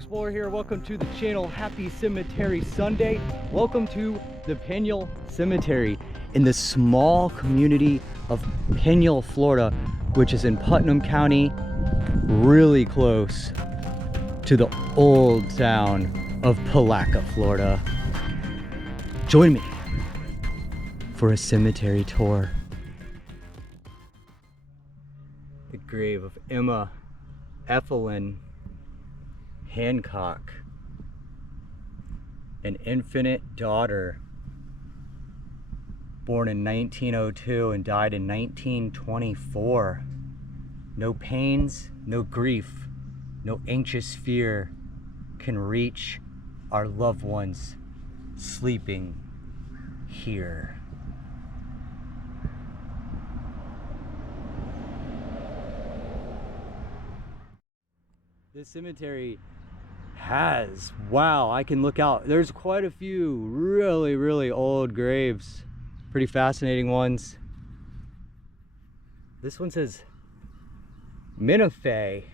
Explorer here. Welcome to the channel. Happy Cemetery Sunday. Welcome to the Peniel Cemetery in the small community of Peniel, Florida, which is in Putnam County, really close to the old town of Palatka, Florida. Join me for a cemetery tour. The grave of Emma Ethelyn Hancock, an infant daughter, born in 1902 and died in 1924. No pains, no grief, no anxious fear can reach our loved ones sleeping here. This cemetery has, wow, I can look out. There's quite a few really old graves. Pretty fascinating ones. This one says Minlafe.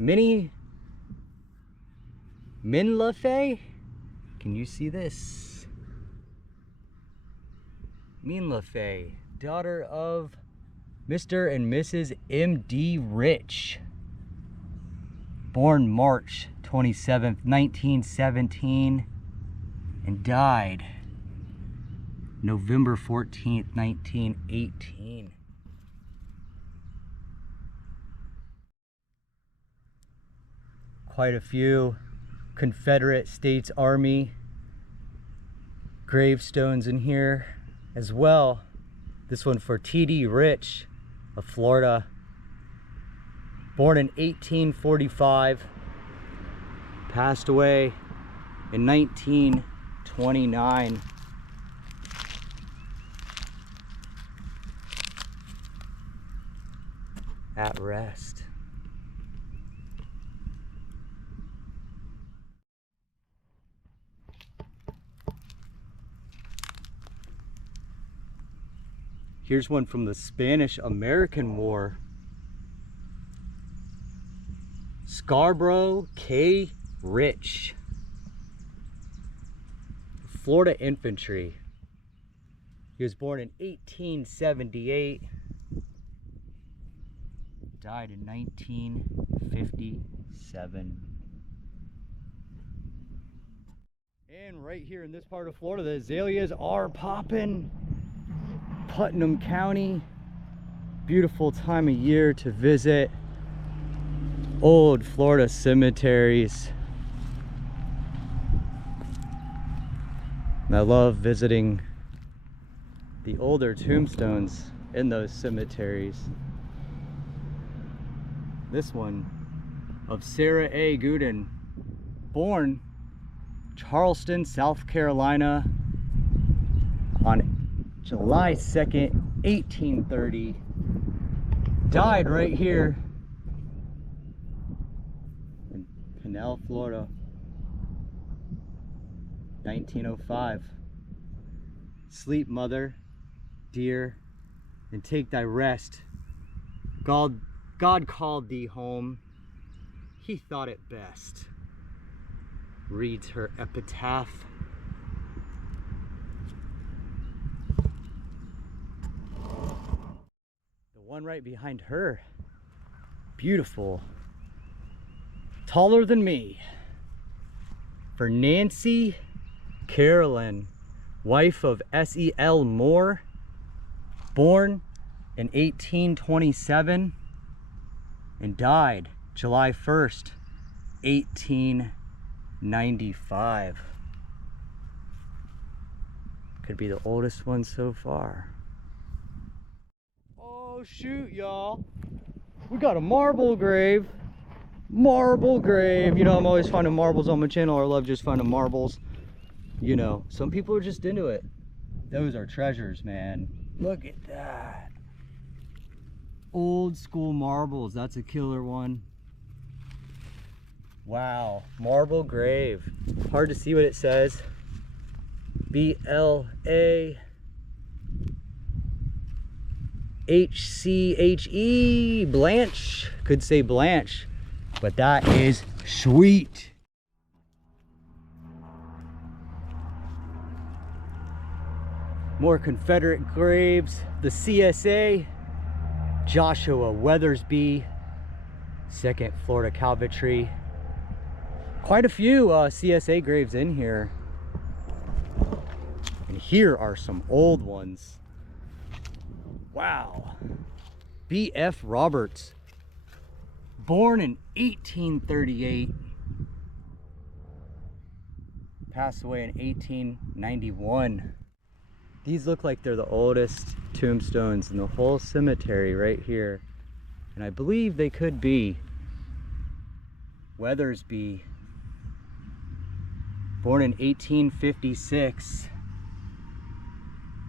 Minlafe? Can you see this? Minlafe, daughter of Mr. and Mrs. M.D. Rich. Born March 27th, 1917, and died November 14th, 1918. Quite a few Confederate States Army gravestones in here as well. This one for T.D. Rich of Florida. Born in 1845, passed away in 1929. At rest. Here's one from the Spanish-American War. Scarborough K. Rich, Florida Infantry. He was born in 1878, died in 1957. And right here in this part of Florida, the azaleas are popping. Putnam County, beautiful time of year to visit old Florida cemeteries. And I love visiting the older tombstones in those cemeteries. This one of Sarah A. Gooden, born Charleston, South Carolina on July 2nd, 1830. Died right here Peniel, Florida, 1905. Sleep, mother, dear, and take thy rest. God called thee home. He thought it best. Reads her epitaph. The one right behind her, beautiful. Taller than me, for Nancy Carolyn, wife of S.E.L. Moore, born in 1827 and died July 1st, 1895. Could be the oldest one so far. Oh shoot, y'all, we got a marble grave. Marble grave. You know, I'm always finding marbles on my channel. I love just finding marbles. You know, some people are just into it. Those are treasures, man. Look at that. Old school marbles. That's a killer one. Wow. Marble grave. Hard to see what it says. B-L-A-H-C-H-E. Blanche. Could say Blanche. But that is sweet. More Confederate graves. The CSA, Joshua Weathersby, 2nd Florida Cavalry. Quite a few CSA graves in here. And here are some old ones. Wow. B.F. Roberts, born in 1838, passed away in 1891. These look like they're the oldest tombstones in the whole cemetery right here. And I believe they could be. Weathersby, born in 1856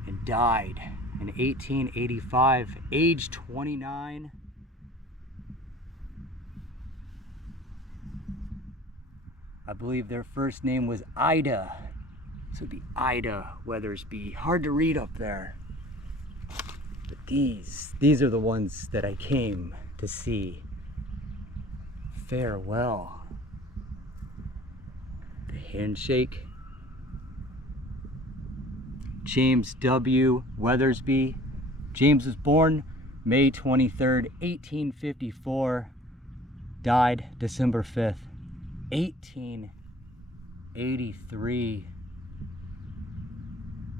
and died in 1885, age 29. I believe their first name was Ida. So it'd be Ida Weathersby. Hard to read up there. But these are the ones that I came to see. Farewell. The handshake. James W. Weathersby. James was born May 23rd, 1854. Died December 5th, 1883.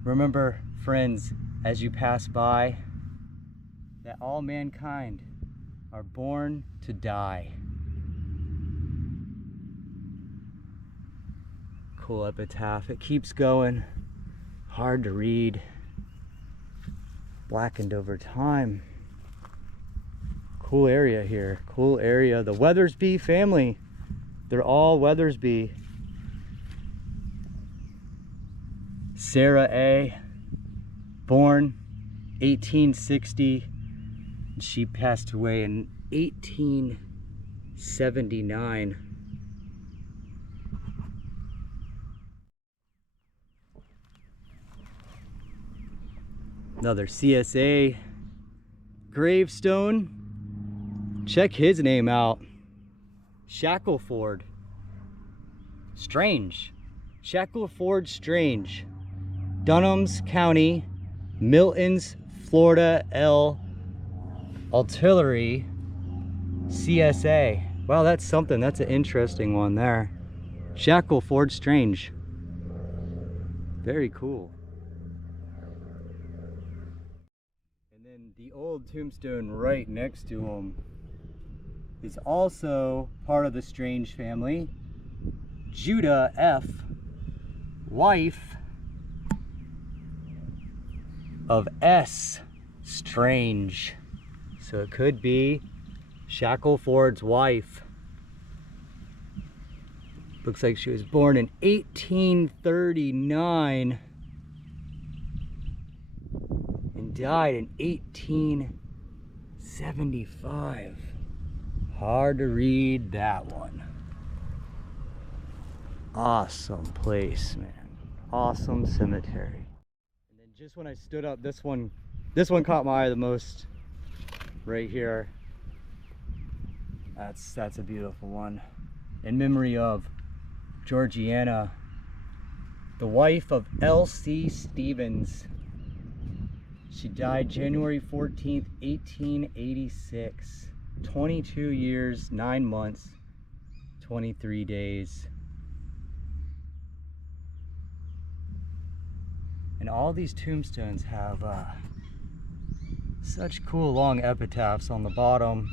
Remember, friends, as you pass by, that all mankind are born to die. Cool epitaph. It keeps going. Hard to read. Blackened over time. Cool area here. Cool area. The Weathersby family. They're all Weathersby. Sarah A. born 1860. She passed away in 1879. Another CSA gravestone. Check his name out. Shackleford. Strange. Shackleford Strange. Dunham's County, Milton's, Florida, Artillery, CSA. Wow, that's something. That's an interesting one there. Shackleford Strange. Very cool. And then the old tombstone right next to him is also part of the Strange family. Judah F., wife of S. Strange. So it could be Shackleford's wife. Looks like she was born in 1839 and died in 1875. Hard to read that one. Awesome place, man. Awesome cemetery. And then just when I stood up, this one caught my eye the most. Right here. That's a beautiful one. In memory of Georgiana, the wife of L.C. Stevens. She died January 14th, 1886. 22 years, 9 months, 23 days. And all these tombstones have such cool long epitaphs on the bottom.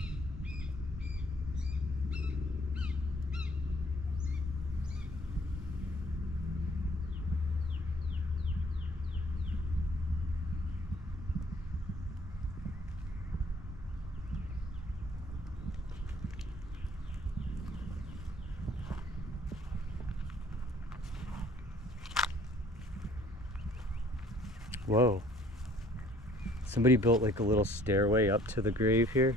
Whoa. Somebody built like a little stairway up to the grave here.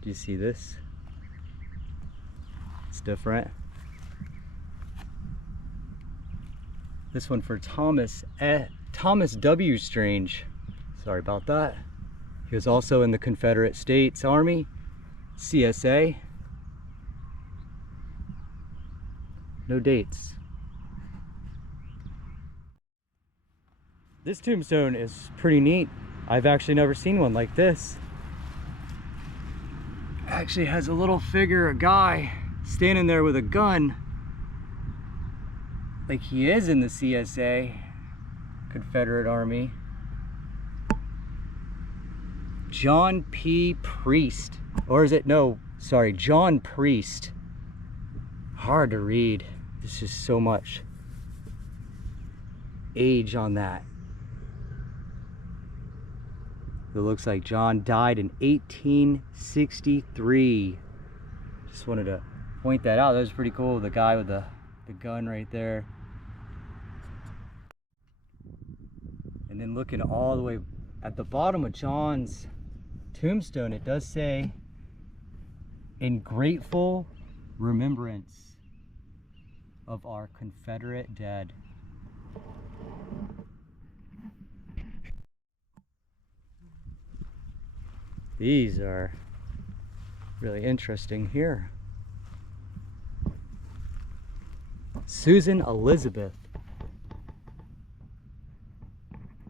Do you see this? It's different. This one for Thomas W. Strange. Sorry about that. He was also in the Confederate States Army, CSA. No dates. This tombstone is pretty neat. I've actually never seen one like this. Actually has a little figure, a guy standing there with a gun, like he is in the CSA, Confederate Army. John P. Priest, or is it, no, sorry, John Priest. Hard to read. There's just so much age on that. It looks like John died in 1863. Just wanted to point that out. That was pretty cool. The guy with the gun right there. And then looking all the way at the bottom of John's tombstone, it does say, "In grateful remembrance of our Confederate dead." These are really interesting here. Susan Elizabeth,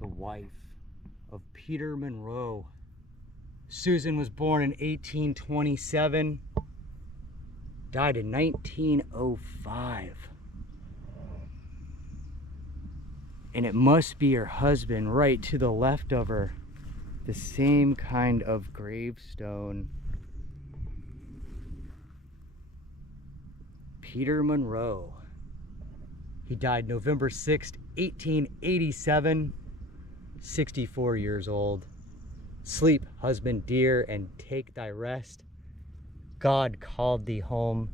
the wife of Peter Monroe. Susan was born in 1827, died in 1905. And it must be her husband right to the left of her. The same kind of gravestone. Peter Monroe. He died November 6th, 1887, 64 years old. Sleep, husband dear, and take thy rest. God called thee home.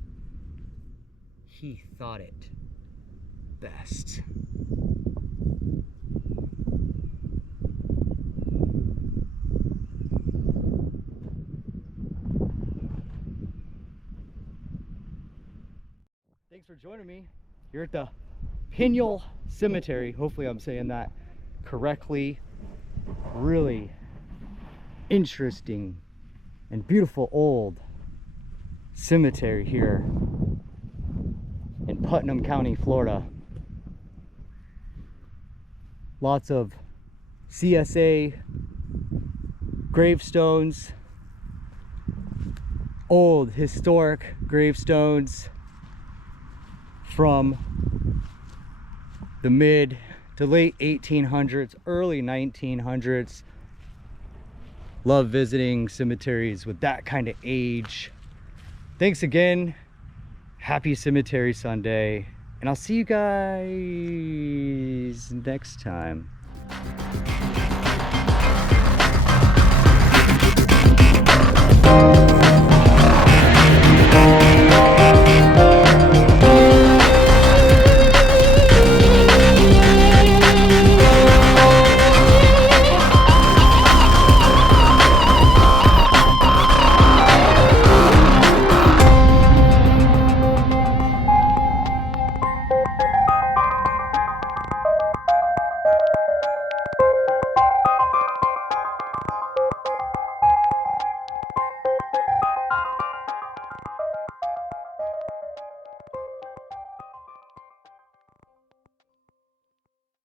He thought it best. Thanks for joining me here at the Peniel Cemetery. Hopefully I'm saying that correctly. Really interesting and beautiful old cemetery here in Putnam County, Florida. Lots of CSA gravestones, old historic gravestones from the mid to late 1800s, early 1900s. Love visiting cemeteries with that kind of age. Thanks again. Happy Cemetery Sunday. And I'll see you guys next time.